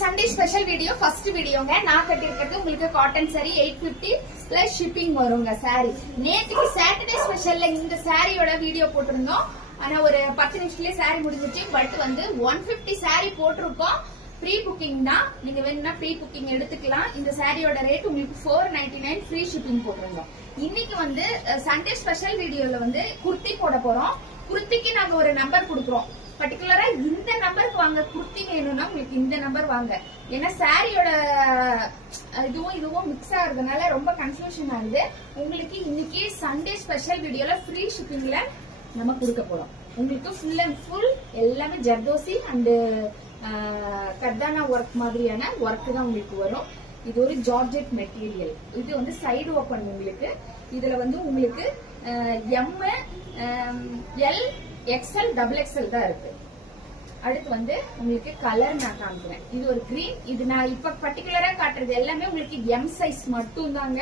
Sunday special video first வீடியோங்க. நான் கட்டியிருக்கிறது உங்களுக்கு காட்டன் சாரி 850 பிளஸ் ஷிப்பிங் வருங்க சாரி. நேற்றுக்கு சாட்டர்டே ஸ்பெஷல்ல இந்த சாரியோட வீடியோ போட்டிருந்தோம். ஆனா ஒரு 10 நிமிஷத்துலயே சாரி முடிஞ்சிச்சு. பட் வந்து 150 சாரி போட்டிருக்கோம். ப்ரீ புக்கிங் தான். நீங்க வேணும்னா ப்ரீ புக்கிங் எடுத்துக்கலாம். இந்த சாரியோட ரேட் உங்களுக்கு 499 ஃப்ரீ ஷிப்பிங் போட்டிருந்தோம். இன்னைக்கு வந்து சண்டே ஸ்பெஷல் வீடியோல வந்து குர்த்தி போட போறோம். குர்த்திக்கு நாங்க ஒரு நம்பர் கொடுக்குறோம். பர்டிகுலரா இந்த நம்பருக்கு வாங்க. குர்த்தி வேணும்னா உங்களுக்கு இந்த நம்பர் வாங்க. ஏன்னா சாரியோட இதுவும் மிக்ஸ் ஆகுறதுனால ரொம்ப கன்ஃபியூஷன் ஆகுது. உங்களுக்கு இன்னைக்கு சண்டே ஸ்பெஷல் வீடியோல ஃப்ரீ ஷிப்பிங்ல நம்ம கொடுக்க போறோம். உங்களுக்கு ஃபுல் அண்ட் ஃபுல் எல்லாமே ஜர்தோசி அண்ட் கர்தானா ஒர்க் மாதிரியான ஒர்க் தான் உங்களுக்கு வரும். இது ஒரு ஜார்ஜெட் மெட்டீரியல். இது வந்து சைடு ஓப்பன். உங்களுக்கு இதுல வந்து உங்களுக்கு M, L, XL, double XL தான் இருக்கு. அடுத்து வந்து உங்களுக்கு கலர் நான் காமிக்கிறேன். இது ஒரு கிரீன். இது நான் இப்ப பர்டிகுலரா காட்டுறது எல்லாமே உங்களுக்கு எம் சைஸ் மட்டும் தாங்க.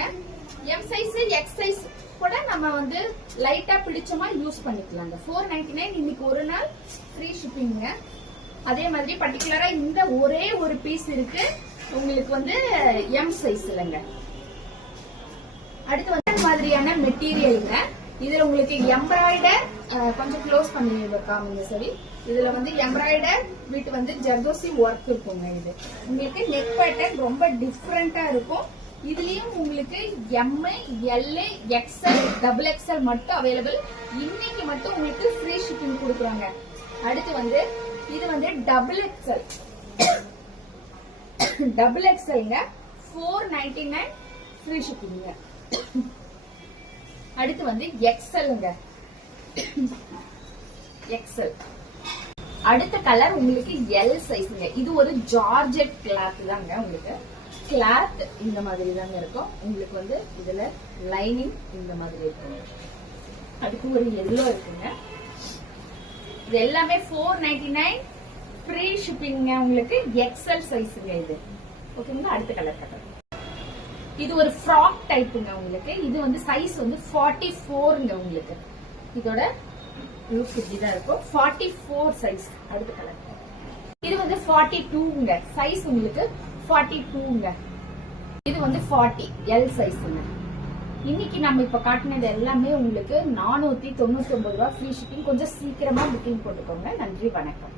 எம் சைஸ், எக்ஸ் சைஸ் கூட நம்ம வந்து லைட்டா பிடிச்சமா யூஸ் பண்ணிக்கலாங்க. 499 இன்னைக்கு ஒரு நாள் ஃப்ரீ ஷிப்பிங்க. அதே மாதிரி பர்டிகுலரா இந்த ஒரே ஒரு பீஸ் இருக்கு உங்களுக்கு வந்து எம் சைஸ் இல்லைங்க. அடுத்து வந்து மாதிரியான மெட்டீரியலுங்க. இதுல உங்களுக்கு எம்ப்ராய்டர் கொஞ்சம் க்ளோஸ் பண்ணி காமிங்க. சரி, இதுல வந்து எம்ப்ராய்டர் வித் வந்து ஜர்தோசி ஒர்க் இருக்குங்க. இது உங்களுக்கு நெக் பேட்டர்ன் ரொம்ப டிஃப்ரெண்டா இருக்கும். இதுலயும் உங்களுக்கு M, L, XL, double XL மட்டும் அவைலபிள். இன்னைக்கு மட்டும் உங்களுக்கு ஃப்ரீ ஷிப்பிங் கொடுக்குறாங்க. அடுத்து வந்து இது வந்து டபுள் எக்ஸ்எல். டபுள் எக்ஸ்எல்ங்க 499 ஃப்ரீ ஷிப்பிங்க. அடுத்து வந்து எக்ஸ்எல்ங்க. எக்ஸ்எல். அடுத்த கலர் உங்களுக்கு எல் சைஸ்ங்க. இது ஒரு ஜார்ஜெட் கிளாத் தாங்க. உங்களுக்கு கிளாத் இந்த மாதிரி தாங்க இருக்கும். உங்களுக்கு வந்து இதுல லைனிங் இந்த மாதிரி இருக்குங்க. அதுக்கு ஒரு எல்லோ இருக்குங்க. இது எல்லாமே 499 ஃப்ரீ ஷிப்பிங்க. உங்களுக்கு எக்ஸ்எல் சைஸ்ங்க இது. ஓகேங்களா. அடுத்த கலர் கலர் இது ஒரு ஃப்ராக் டைப்புங்க. உங்களுக்கு இது வந்து சைஸ் வந்து 44ங்க. உங்களுக்கு இதோட லுக் இப்படிதான் இருக்கும். 44 சைஸ். அடுத்த கலர் இது வந்து 42ங்க. சைஸ் உங்களுக்கு 42ங்க. இது வந்து 40 எல் சைஸ்ங்க. இன்னைக்கு நம்ம இப்ப காட்டினது எல்லாமே உங்களுக்கு 499 ரூபாய் ஃப்ரீ ஷிப்பிங். கொஞ்சம் சீக்கிரமா புக்கிங் போட்டுக்கோங்க. நன்றி, வணக்கம்.